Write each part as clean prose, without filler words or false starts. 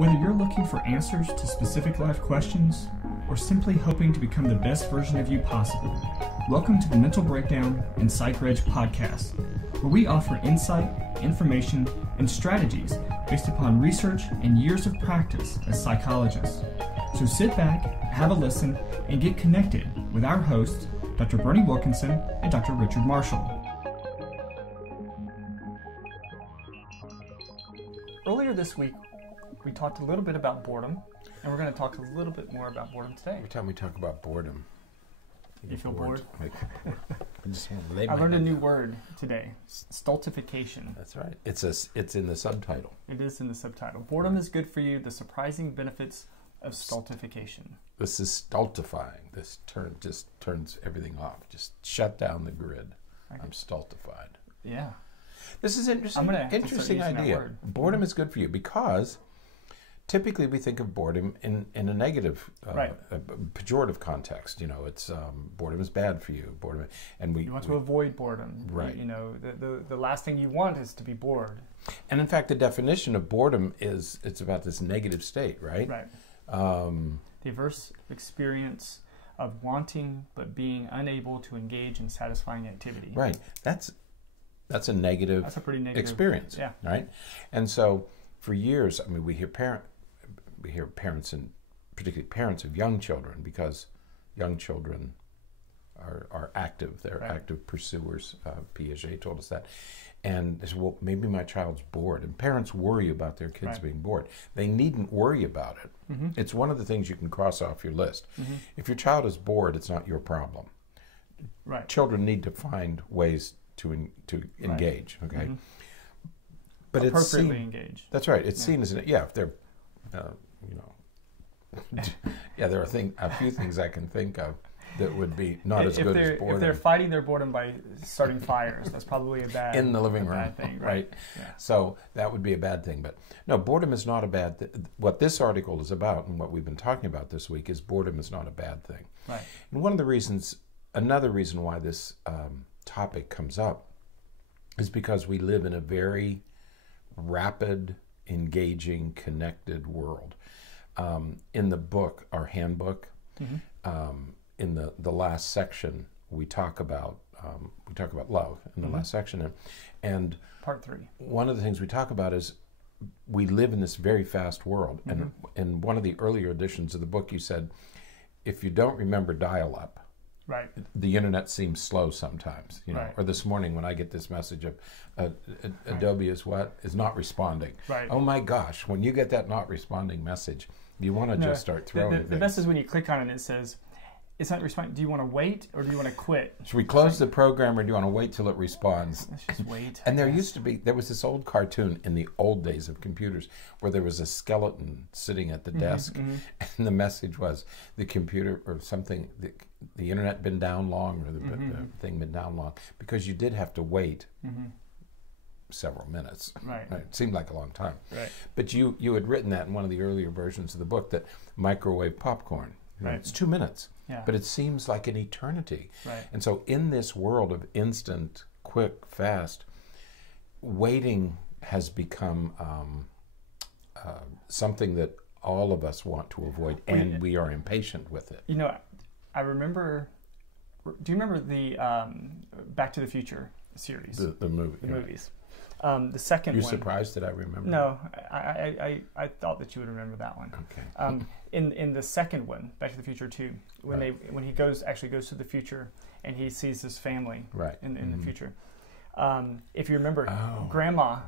Whether you're looking for answers to specific life questions or simply hoping to become the best version of you possible, welcome to the Mental Breakdown and Psychreg podcast, where we offer insight, information, and strategies based upon research and years of practice as psychologists. So sit back, have a listen, and get connected with our hosts, Dr. Berney Wilkinson and Dr. Richard Marshall. Earlier this week, we talked a little bit about boredom, and we're going to talk a little bit more about boredom today. Every time we talk about boredom, you feel bored? I learned a new word today, stultification. That's right. It's in the subtitle. It is in the subtitle. Boredom is good for you, the surprising benefits of stultification. This is stultifying. This just turns everything off. Just shut down the grid. I'm stultified. Yeah. This is interesting. Interesting idea. Boredom is good for you because typically we think of boredom in a negative, a pejorative context. You know, it's boredom is bad for you. Boredom, and you want to avoid boredom. Right. You know, the last thing you want is to be bored. And in fact, the definition of boredom is it's about this negative state, right? Right. The averse experience of wanting but being unable to engage in satisfying activity. Right. That's a negative. That's a pretty negative experience. Yeah. Right. And so for years, I mean, we hear parents and particularly parents of young children, because young children are active. They're active pursuers. Piaget told us that. And they said, well, maybe my child's bored. And parents worry about their kids being bored. They needn't worry about it. Mm-hmm. It's one of the things you can cross off your list. Mm-hmm. If your child is bored, it's not your problem. Right. Children need to find ways to engage. Okay. Mm-hmm. But appropriately engage. That's right. It's seen as if they're, there are a few things I can think of that would be not as good as boredom. If they're fighting their boredom by starting fires, that's probably a bad in the living room, bad thing, right? Yeah. So that would be a bad thing. But no, boredom is not a bad thing. What this article is about, and what we've been talking about this week, is boredom is not a bad thing. Right. And another reason why this topic comes up is because we live in a very rapid, engaging, connected world. In the book, our handbook, in the last section, we talk about love in the last section, and part 3. One of the things we talk about is we live in this very fast world, and in one of the earlier editions of the book, you said, if you don't remember dial-up, right, the internet seems slow sometimes, Or this morning when I get this message of Adobe is not responding. Right. Oh my gosh, when you get that not responding message, you want to just start throwing the best is when you click on it and it says, it's not responding. Do you want to wait or do you want to quit? Should we close the program or do you want to wait till it responds? Let's just wait. And there was this old cartoon in the old days of computers where there was a skeleton sitting at the desk, and the message was the computer or something, the internet been down long, or the thing been down long, because you did have to wait several minutes. Right. It seemed like a long time. Right. But you had written that in one of the earlier versions of the book, that microwave popcorn, it's 2 minutes. Yeah. But it seems like an eternity. Right. And so in this world of instant, quick, fast, waiting has become something that all of us want to avoid, and we are impatient with it. I remember, do you remember the Back to the Future series? The movie. The movies. The second one. You're surprised that I remember? No, I thought that you would remember that one. Okay. In the second one, Back to the Future 2, when he goes to the future and he sees his family in the future. If you remember, Grandma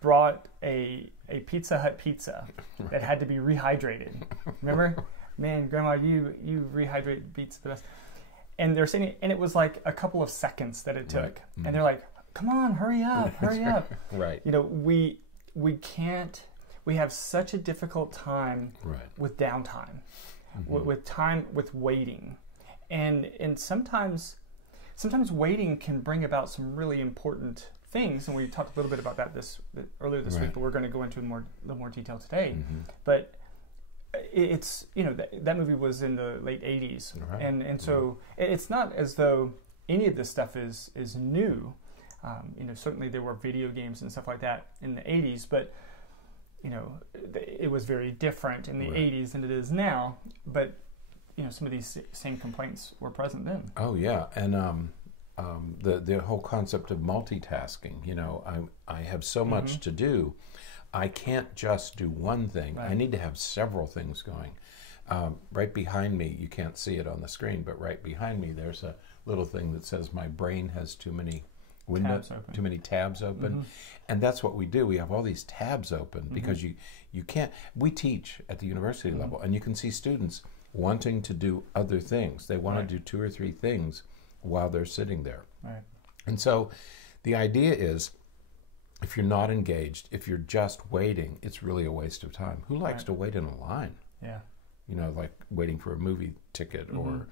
brought a Pizza Hut pizza that had to be rehydrated. Remember? Man, Grandma, you rehydrate pizza the best. And they're saying, and it was like a couple of seconds that it took, and they're like, come on, hurry up. Right. We have such a difficult time with downtime, with waiting. And sometimes waiting can bring about some really important things, and we talked a little bit about that earlier this week, but we're going to go into a little more detail today. But it's, that movie was in the late 80s, and so it's not as though any of this stuff is new. Certainly there were video games and stuff like that in the 80s, but it was very different in the 80s than it is now, but some of these same complaints were present then. Oh yeah, and the whole concept of multitasking. I have so much to do, I can't just do one thing. Right. I need to have several things going. Right behind me, you can't see it on the screen, but right behind me, there's a little thing that says my brain has too many windows, too many tabs open, and that's what we do. We have all these tabs open because you can't. We teach at the university level, and you can see students wanting to do other things. They want to do 2 or 3 things while they're sitting there. Right. And so the idea is, if you're not engaged, if you're just waiting, it's really a waste of time. Who likes to wait in a line? Yeah. Like waiting for a movie ticket or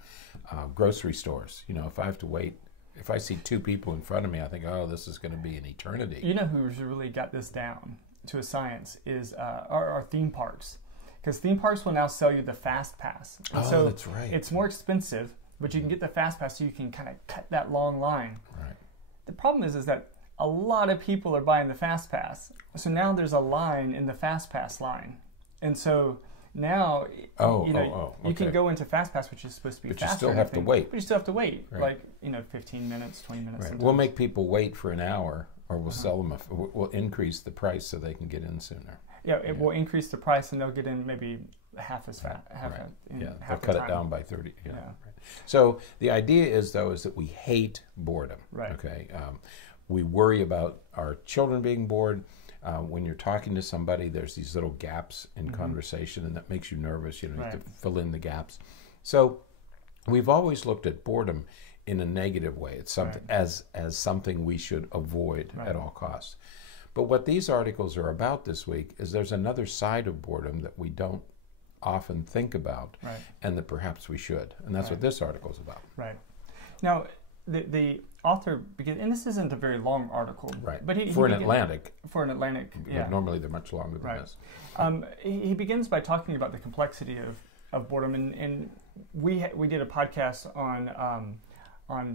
grocery stores. If I have to wait, if I see 2 people in front of me, I think, oh, this is going to be an eternity. Who's really got this down to a science is our theme parks. Because theme parks will now sell you the Fast Pass. And so that's right. It's more expensive, but you can get the Fast Pass so you can kind of cut that long line. Right. The problem is that a lot of people are buying the Fast Pass. So now there's a line in the Fast Pass line. And so now, you can go into Fast Pass, which is supposed to be faster. But you still have to wait. But you still have to wait, 15 minutes, 20 minutes. Right. We'll make people wait for an hour, or we'll sell them. We'll increase the price so they can get in sooner. Yeah, it will increase the price, and they'll get in maybe half as fast. They'll cut it down by 30. Yeah. Right. So the idea is that we hate boredom. Right. Okay. We worry about our children being bored. When you're talking to somebody, there's these little gaps in conversation, and that makes you nervous. You have to fill in the gaps. So we've always looked at boredom in a negative way. It's something as something we should avoid at all costs. But what these articles are about this week is there's another side of boredom that we don't often think about, and that perhaps we should. And that's what this article is about. Right. Now, the author begins, and this isn't a very long article, but for an Atlantic, normally they're much longer than this. He begins by talking about the complexity of boredom, and we did a podcast on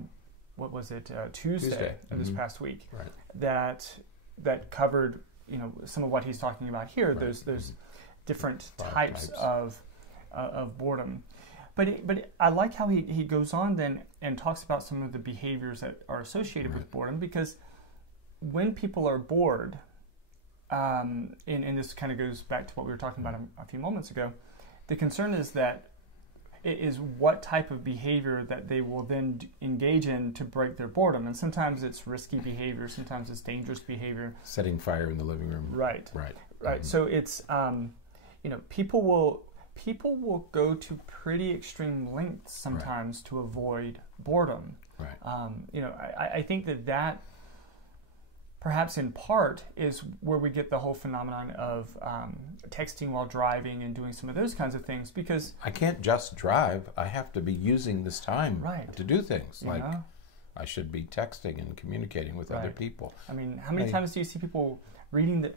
what was it, Tuesday of this past week, that covered some of what he's talking about here. Those different types of boredom. But I like how he goes on then and talks about some of the behaviors that are associated with boredom, because when people are bored, and this kind of goes back to what we were talking about a few moments ago, the concern is that it is what type of behavior that they will then engage in to break their boredom. And sometimes it's risky behavior, sometimes it's dangerous behavior. Setting fire in the living room. Right. So it's, people will go to pretty extreme lengths sometimes to avoid boredom. I think that perhaps in part is where we get the whole phenomenon of texting while driving and doing some of those kinds of things, because I can't just drive. I have to be using this time to do things. I should be texting and communicating with other people. I mean, how many times do you see people reading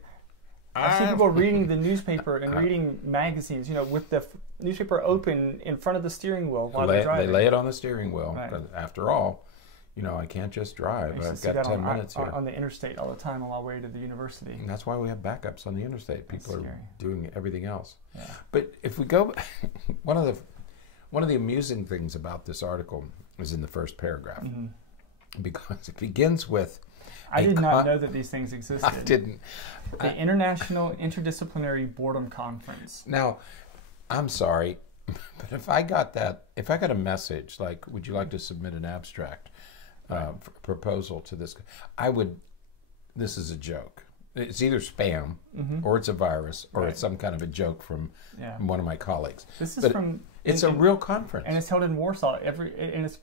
I've seen people reading the newspaper and reading magazines, with the newspaper open in front of the steering wheel while they're driving. They lay it on the steering wheel. After all, I can't just drive. I've got 10 minutes here. On the interstate all the time on my way to the university. And that's why we have backups on the interstate. People are doing everything else. Yeah. But if we go, one of the amusing things about this article is in the first paragraph, because it begins with, I did not know that these things existed. I didn't. The International Interdisciplinary Boredom Conference. Now, I'm sorry, but if I got a message like, would you like to submit an abstract proposal to this, this is a joke. It's either spam, or it's a virus, or it's some kind of a joke from one of my colleagues. This is it's a real conference. And it's held in Warsaw and it's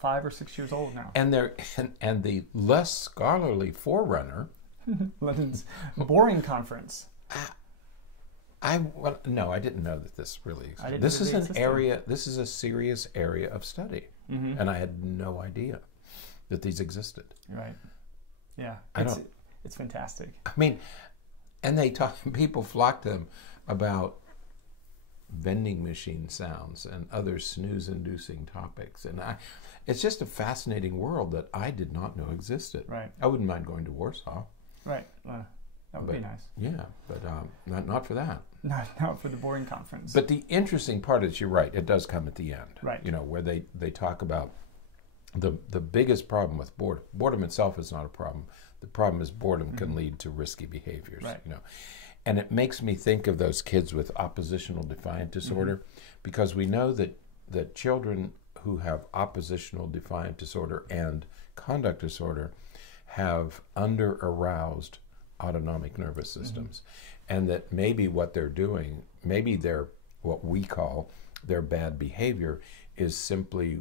5 or 6 years old now. And the less scholarly forerunner, London's boring conference. No, I didn't know that this really existed. This is an area. This is a serious area of study, and I had no idea that these existed. Right. Yeah. It's fantastic. I mean, and people flock to them about vending machine sounds and other snooze-inducing topics, and it's just a fascinating world that I did not know existed. Right. I wouldn't mind going to Warsaw. Right. That would be nice. Yeah, but not for that. Not for the boring conference. But the interesting part is, you're right, it does come at the end. Right. You know, where they talk about the biggest problem with boredom. Boredom itself is not a problem. The problem is boredom can lead to risky behaviors. Right. You know, and it makes me think of those kids with oppositional defiant disorder, because we know that children who have oppositional defiant disorder and conduct disorder have under-aroused autonomic nervous systems, and that maybe what they're doing, maybe their, what we call their bad behavior, is simply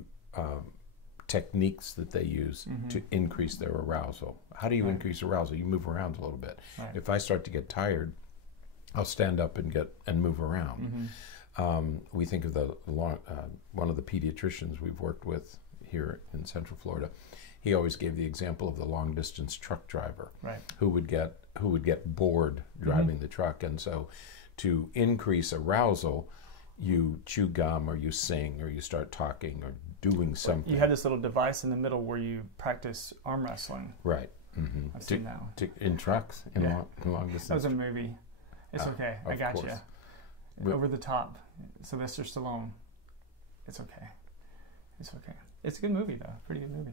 techniques that they use to increase their arousal. How do you increase arousal? You move around a little bit. Right. If I start to get tired, I'll stand up and move around. We think of one of the pediatricians we've worked with here in Central Florida. He always gave the example of the long distance truck driver, who would get bored driving the truck, and so to increase arousal, you chew gum or you sing or you start talking or doing something. You had this little device in the middle where you practice arm wrestling. Right. I've seen that. In trucks, in long distance. That was a movie. It's okay. I got you. Over the top. Sylvester Stallone. It's okay. It's okay. It's a good movie, though. Pretty good movie.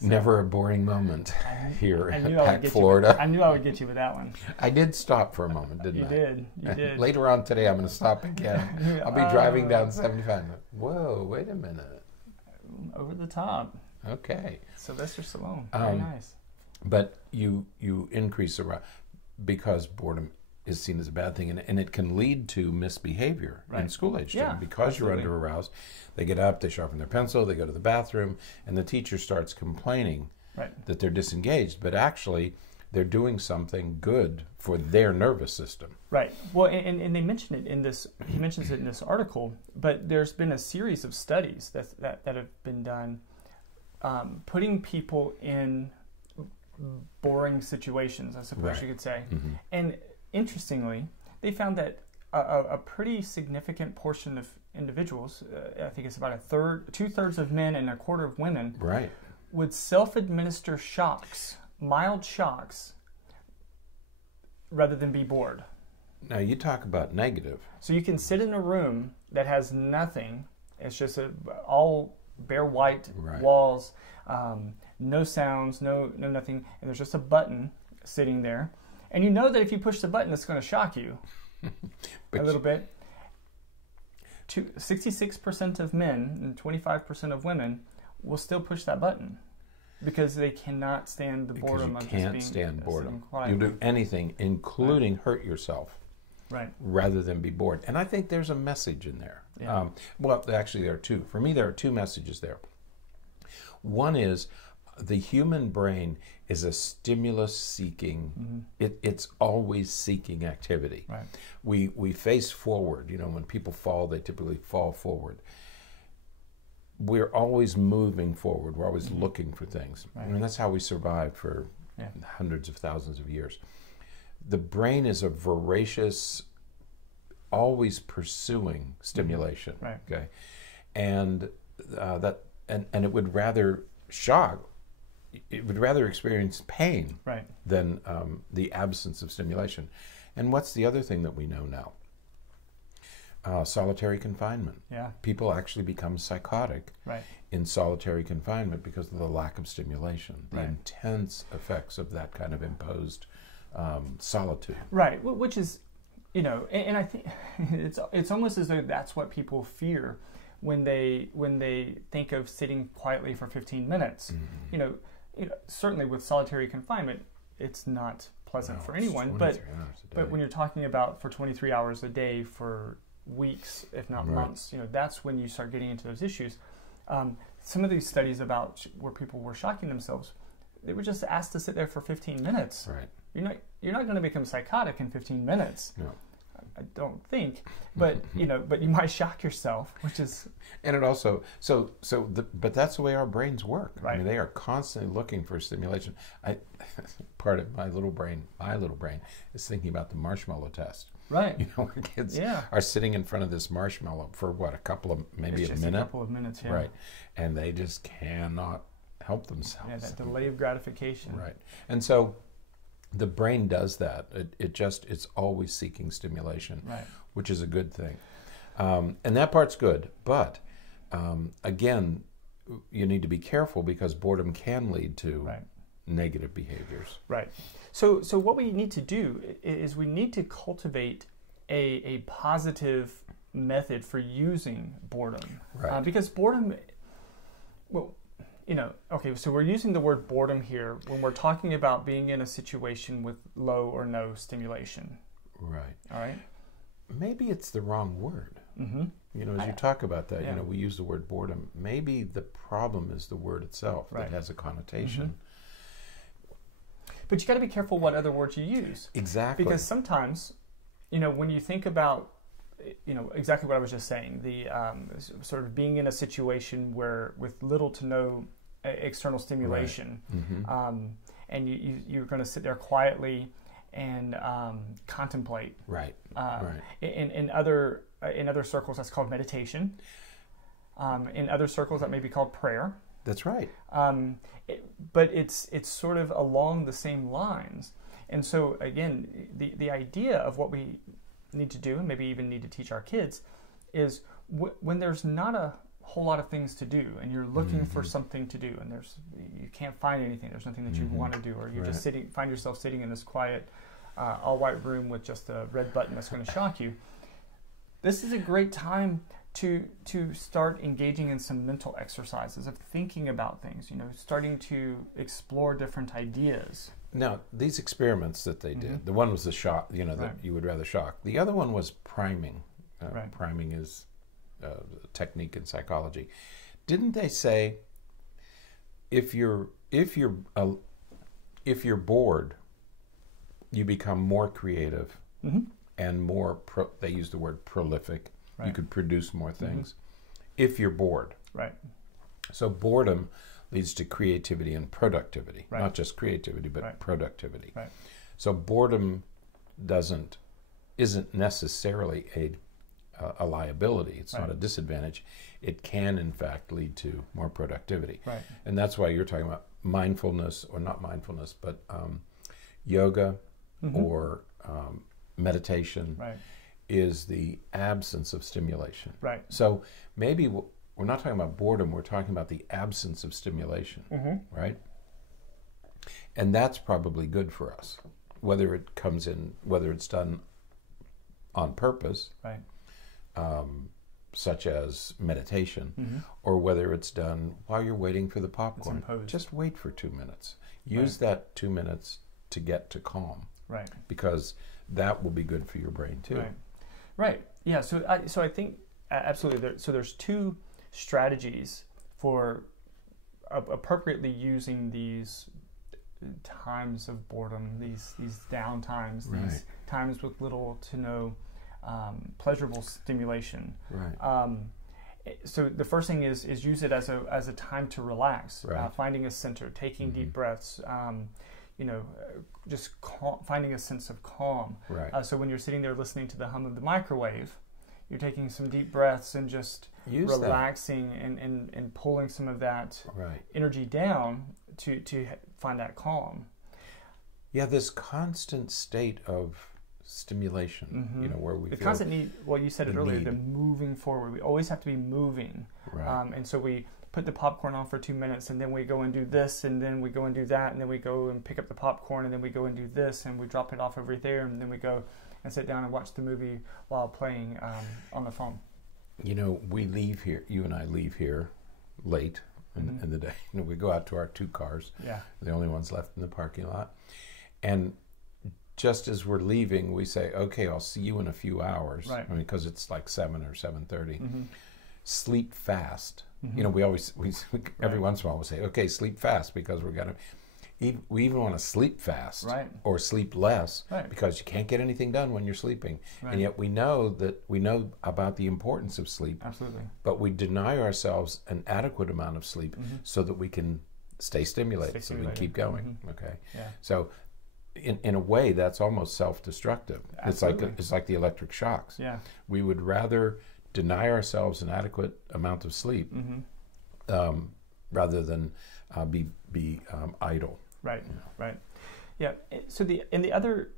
Never a boring moment here in Pack, Florida. I knew I would get you with that one. I did stop for a moment, didn't I? You did. Later on today, I'm going to stop again. I'll be driving down 75. Whoa, wait a minute. Over the top. Okay. Sylvester Stallone. Very nice. But you increase around, because boredom is seen as a bad thing, and it can lead to misbehavior in school-age children, because you're under-aroused. They get up, they sharpen their pencil, they go to the bathroom, and the teacher starts complaining that they're disengaged, but actually they're doing something good for their nervous system. Right. Well, and they mention it in this, he mentions it in this article, but there's been a series of studies that have been done putting people in boring situations, I suppose you could say. And interestingly, they found that a pretty significant portion of individuals, I think it's about 2/3 of men and 1/4 of women, would self-administer shocks, mild shocks, rather than be bored. Now you talk about negative. So you can sit in a room that has nothing. It's just all bare white walls, no sounds, no nothing, and there's just a button sitting there. And you know that if you push the button, it's going to shock you a little bit. 66% of men and 25% of women will still push that button because they cannot stand the boredom of just being. You can't stand boredom. You'll do anything, including hurt yourself, rather than be bored. And I think there's a message in there. Well, actually, there are two. For me, there are two messages there. One is, the human brain is a stimulus-seeking. It's always seeking activity. We face forward. You know, when people fall, they typically fall forward. We're always moving forward. We're always looking for things, and that's how we survived for hundreds of thousands of years. The brain is a voracious, always pursuing stimulation. Okay, and and it would rather shock. It would rather experience pain than the absence of stimulation. And what's the other thing that we know now? Solitary confinement. People actually become psychotic in solitary confinement because of the lack of stimulation, the intense effects of that kind of imposed solitude. Which is, you know, and I think it's almost as though that's what people fear when they think of sitting quietly for 15 minutes. You know, certainly with solitary confinement, it's not pleasant for anyone. But when you're talking about for 23 hours a day for weeks, if not months, you know, that's when you start getting into those issues. Some of these studies about where people were shocking themselves, they were just asked to sit there for 15 minutes. You're not going to become psychotic in 15 minutes. I don't think, but you know, but you might shock yourself, which is, and it also but that's the way our brains work. I mean, they are constantly looking for stimulation. Part of my little brain is thinking about the marshmallow test. You know, where kids are sitting in front of this marshmallow for what, a couple of maybe a minute, and they just cannot help themselves. That delay of gratification. And so the brain does that. It's always seeking stimulation, right. which is a good thing. And that part's good. But again, you need to be careful because boredom can lead to right. negative behaviors. Right. So what we need to do is we need to cultivate a positive method for using boredom. Right. Because boredom, well, okay, so we're using the word boredom here when we're talking about being in a situation with low or no stimulation. Right. All right. Maybe it's the wrong word. Mm-hmm. As you talk about that, yeah. we use the word boredom. Maybe the problem is the word itself right. that has a connotation. Mm-hmm. But you got to be careful what other words you use. Exactly. Because sometimes, when you think about, exactly what I was just saying, the sort of being in a situation where with little to no external stimulation, right. Mm-hmm. And you're going to sit there quietly and contemplate. Right. Right. In other circles, that's called meditation. In other circles, that may be called prayer. That's right. But it's sort of along the same lines. And so again, the idea of what we need to do, and maybe even need to teach our kids, is when there's not a whole lot of things to do, and you're looking mm-hmm. for something to do, and you can't find anything. There's nothing that you mm-hmm. want to do, or you're right. just find yourself sitting in this quiet, all-white room with just a red button that's going to shock you. This is a great time to start engaging in some mental exercises of thinking about things. Starting to explore different ideas. Now, these experiments that they did, mm-hmm. the one was the shock, that right. you would rather shock. The other one was priming. Right. Priming is a technique in psychology. Didn't they say if you're bored, you become more creative mm-hmm. and more? They use the word prolific. Right. You could produce more things mm-hmm. if you're bored. Right. So boredom leads to creativity and productivity. Right. Not just creativity, but right. productivity. Right. So boredom isn't necessarily a liability. It's right. not a disadvantage. It can, in fact, lead to more productivity. Right. And that's why you're talking about mindfulness, or not mindfulness, but yoga mm-hmm. or meditation right. is the absence of stimulation. Right. So maybe we're not talking about boredom, we're talking about the absence of stimulation, mm-hmm. right? And that's probably good for us, whether it's done on purpose, right. Such as meditation, mm-hmm. or whether it's done while you're waiting for the popcorn. Just wait for 2 minutes. Use right. that 2 minutes to get to calm. Right. Because that will be good for your brain too. Right. Right. Yeah. So I think absolutely. There's two strategies for appropriately using these times of boredom, these down times, right. these times with little to no pleasurable stimulation. Right. So the first thing is use it as a time to relax, right. Finding a center, taking mm-hmm. deep breaths. Just finding a sense of calm. Right. So when you're sitting there listening to the hum of the microwave, you're taking some deep breaths and just relaxing and pulling some of that right. energy down to find that calm. Yeah, this constant state of stimulation, mm-hmm. where we the feel constant need. Well, you said it earlier. The moving forward. We always have to be moving. Right. And so we put the popcorn on for 2 minutes, and then we go and do this, and then we go and do that, and then we go and pick up the popcorn, and then we go and do this, and we drop it off over there, and then we go and sit down and watch the movie while playing on the phone. We leave here, you and I leave here late mm-hmm. in the day. We go out to our 2 cars, yeah. the only ones left in the parking lot. And just as we're leaving, we say, okay, I'll see you in a few hours. Right. Because it's like 7 or 7:30. Mm-hmm. Sleep fast. Mm-hmm. We every once in a while we say, okay, sleep fast, because we even want to sleep fast, right. or sleep less, right. because you can't get anything done when you're sleeping. Right. And yet we know about the importance of sleep. Absolutely. But we deny ourselves an adequate amount of sleep mm-hmm. so that we can stay stimulated, so we can keep going. Mm-hmm. Okay. Yeah. So in a way, that's almost self-destructive. Absolutely. It's like the electric shocks. Yeah. We would rather deny ourselves an adequate amount of sleep mm-hmm. rather than be idle. Right. Right. Yeah. So the other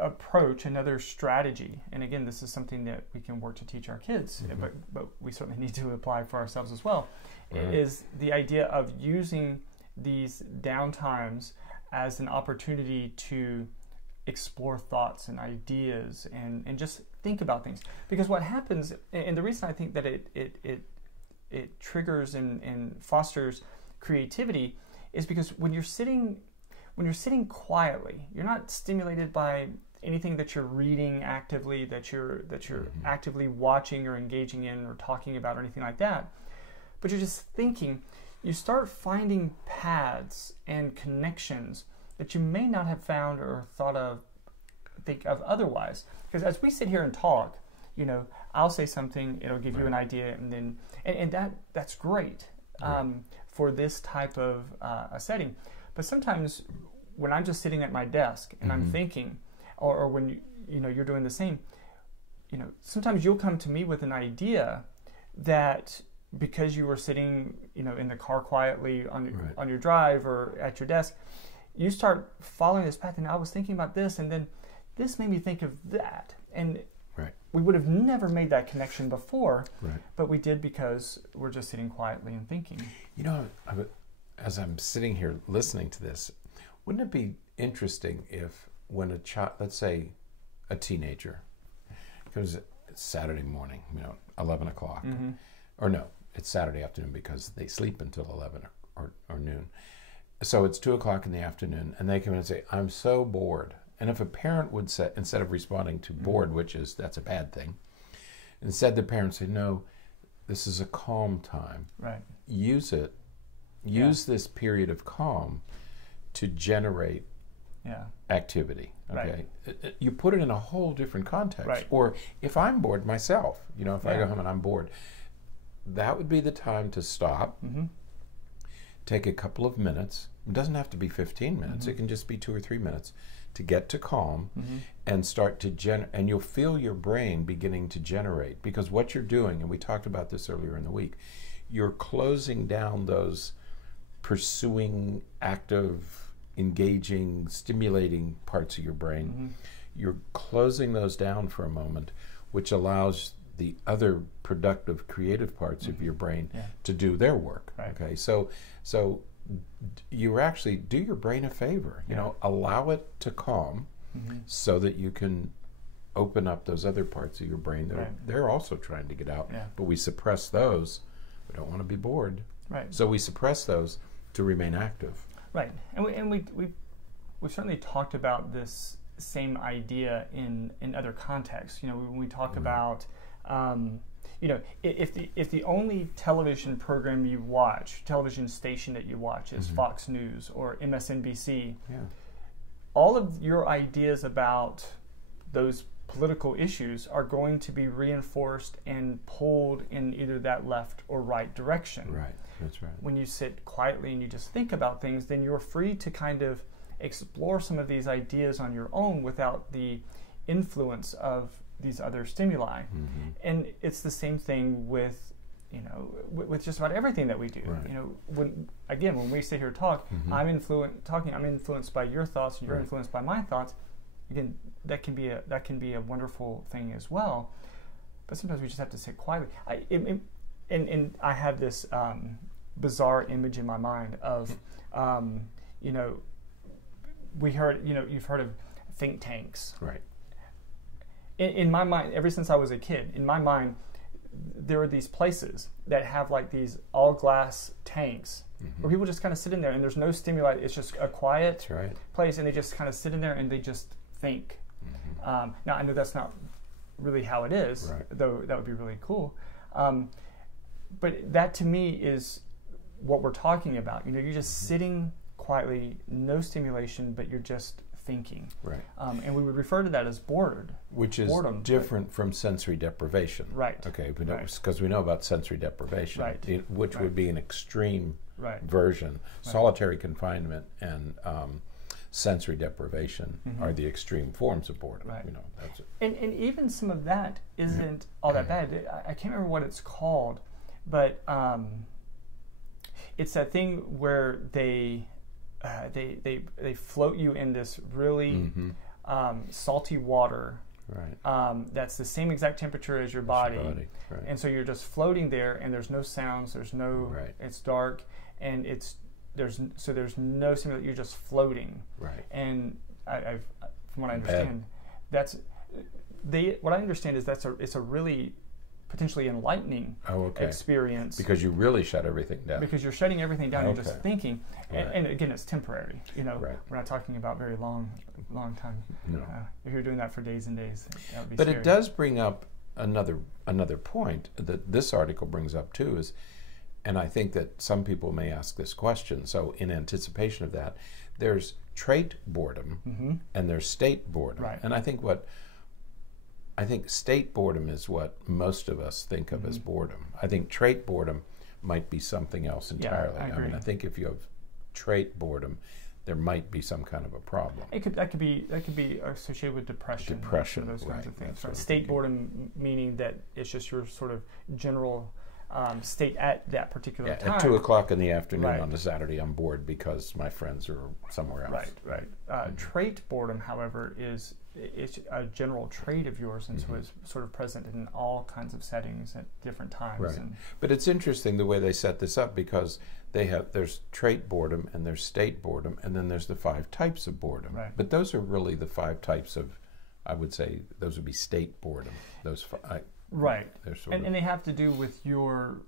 approach, another strategy, and again, this is something that we can work to teach our kids, but we certainly need to apply for ourselves as well, is the idea of using these downtimes as an opportunity to explore thoughts and ideas and just think about things. Because what happens, and the reason I think that it triggers and fosters creativity, is because when you're sitting quietly, you're not stimulated by anything that you're reading actively, that you're actively watching or engaging in or talking about or anything like that, but you're just thinking. You start finding paths and connections that you may not have found or think of otherwise. Because as we sit here and talk, I'll say something, it'll give you an idea, and that's great for this type of a setting. But sometimes when I'm just sitting at my desk and I'm thinking, or when you're doing the same, sometimes you'll come to me with an idea that, because you were sitting, in the car quietly on your drive or at your desk, you start following this path. And I was thinking about this, and then this made me think of that. And we would have never made that connection before, but we did because we're just sitting quietly and thinking. As I'm sitting here listening to this, wouldn't it be interesting if when a child, let's say a teenager, because it's Saturday morning, 11 o'clock, or no, it's Saturday afternoon because they sleep until 11 or noon. So it's 2 o'clock in the afternoon, and they come in and say, I'm so bored. And if a parent would say, instead of responding to bored, that's a bad thing, instead the parent say, no, this is a calm time. Right. Use it. Use this period of calm to generate activity. Okay, you put it in a whole different context. Right. Or if I'm bored myself, if I go home and I'm bored, that would be the time to stop, take a couple of minutes. It doesn't have to be 15 minutes. It can just be 2 or 3 minutes to get to calm and start to and you'll feel your brain beginning to generate, because what you're doing, and we talked about this earlier in the week, you're closing down those pursuing, active, engaging, stimulating parts of your brain. You're closing those down for a moment, which allows the other productive, creative parts of your brain to do their work. Okay, so you actually do your brain a favor. Allow it to calm, so that you can open up those other parts of your brain that they're also trying to get out. But we suppress those. We don't want to be bored. So we suppress those to remain active. Right, and we certainly talked about this same idea in other contexts. When we talk about, if the only television program you watch, television station that you watch is Fox News or MSNBC, all of your ideas about those political issues are going to be reinforced and pulled in either that left or right direction. Right, that's right. When you sit quietly and you just think about things, then you're free to kind of explore some of these ideas on your own without the influence of these other stimuli. And it's the same thing with just about everything that we do. When we sit here and talk, I'm influenced by your thoughts, and you're influenced by my thoughts. Again, that can be a wonderful thing as well. But sometimes we just have to sit quietly. And I have this bizarre image in my mind of, you've heard of think tanks. Right. In my mind, ever since I was a kid, in my mind, there are these places that have like these all glass tanks where people just kind of sit in there and there's no stimuli. It's just a quiet place, and they just kind of sit in there and they just think. Now, I know that's not really how it is, though that would be really cool. But that to me is what we're talking about. You're just sitting quietly, no stimulation, but you're just thinking. Right. And we would refer to that as boredom. Which is different from sensory deprivation. Right. Okay, because we know about sensory deprivation, which would be an extreme version. Solitary confinement and sensory deprivation are the extreme forms of boredom. Right. That's it. And even some of that isn't all that bad. I can't remember what it's called, but it's that thing where they they float you in this really salty water. Right. That's the same exact temperature as your body. Right. And so you're just floating there, and there's no sounds. There's no. Right. It's dark, and there's no sound that you're just floating. Right. And I've from what I understand, what I understand is it's a really potentially enlightening experience, because you really shut everything down. Because you're shutting everything down. You're just thinking, Right. and again, it's temporary. Right. We're not talking about very long time. No. If you're doing that for days and days, that would be But scary. it does bring up another point that this article brings up too, is, and I think that some people may ask this question. So in anticipation of that, there's trait boredom and there's state boredom. Right. And I think state boredom is what most of us think of as boredom. I think trait boredom might be something else entirely. I agree. mean, I think if you have trait boredom, there might be some kind of a problem. That could be associated with depression. Those kinds of things. Right. State boredom meaning that it's just your sort of general state at that particular time. At 2:00 in the afternoon Right. on a Saturday, I'm bored because my friends are somewhere else. Right. Trait boredom, however, it's a general trait of yours, and so it's sort of present in all kinds of settings at different times. Right. And But it's interesting the way they set this up, because there's trait boredom and there's state boredom, and then there's the 5 types of boredom. Right. But those are really the 5 types of, I would say, those would be state boredom. Those right. They're and they have to do with your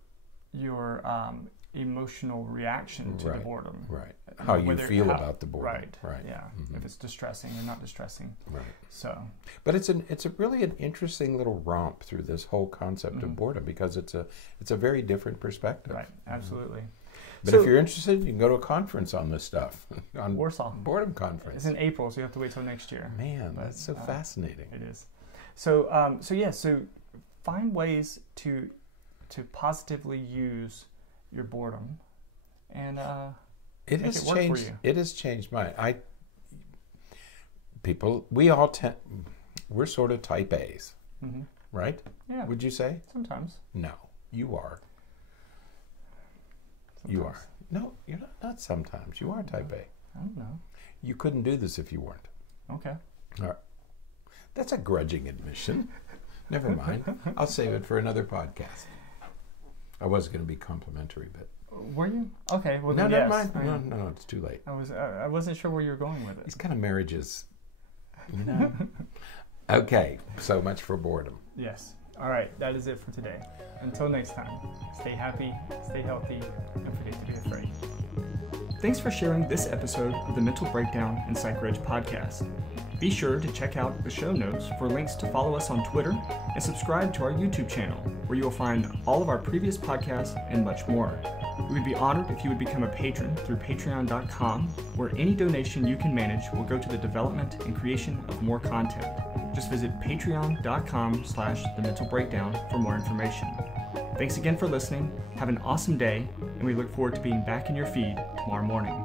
emotional reaction to the boredom. Right. How you feel about the boredom. Right. Yeah. If it's distressing or not distressing. Right. So. But it's really an interesting little romp through this whole concept of boredom, because it's a very different perspective. Right. Absolutely. But if you're interested, you can go to a conference on this stuff. On Warsaw. Boredom conference. It's in April, so you have to wait till next year. Man, that's so fascinating. It is. So find ways to positively use your boredom, and it has changed. It has changed mine. We're sort of type A's, right? Yeah. Would you say? Sometimes. No, you are. Sometimes. You are. No, you're not sometimes. You are type A. I don't know. You couldn't do this if you weren't. Okay. All right. That's a grudging admission. Never mind. I'll save it for another podcast. I was going to be complimentary, but... Were you? Okay. Well, no, then never yes. mind. No, it's too late. I wasn't sure where you were going with it. These kind of marriages, you know. Okay, so much for boredom. Yes. All right, that is it for today. Until next time, stay happy, stay healthy, and forget to be afraid. Thanks for sharing this episode of the Mental Breakdown and Psychreg podcast. Be sure to check out the show notes for links to follow us on Twitter and subscribe to our YouTube channel, where you will find all of our previous podcasts and much more. We would be honored if you would become a patron through patreon.com, where any donation you can manage will go to the development and creation of more content. Just visit patreon.com/thementalbreakdown for more information. Thanks again for listening. Have an awesome day, and we look forward to being back in your feed tomorrow morning.